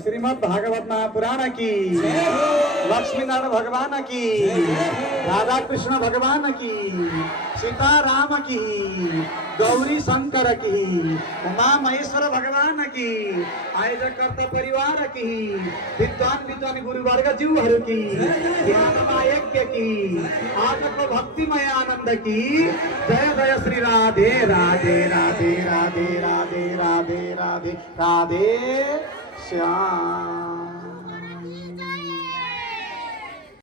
श्रीमद् भागवत महापुराण की, लक्ष्मी नारायण भगवान की, राधा कृष्ण भगवान की, सीता राम की, गौरी शंकर की, उमा महेश्वर भगवान की, आयोजकर्ता परिवार की, विद्वान विद्वान गुरुवर्ग जीवहरू की, ज्ञानमयज्ञ की, आजको भक्तिमय आनंद की, जय जय श्री राधे राधे राधे राधे राधे राधे राधे राधे श्याम।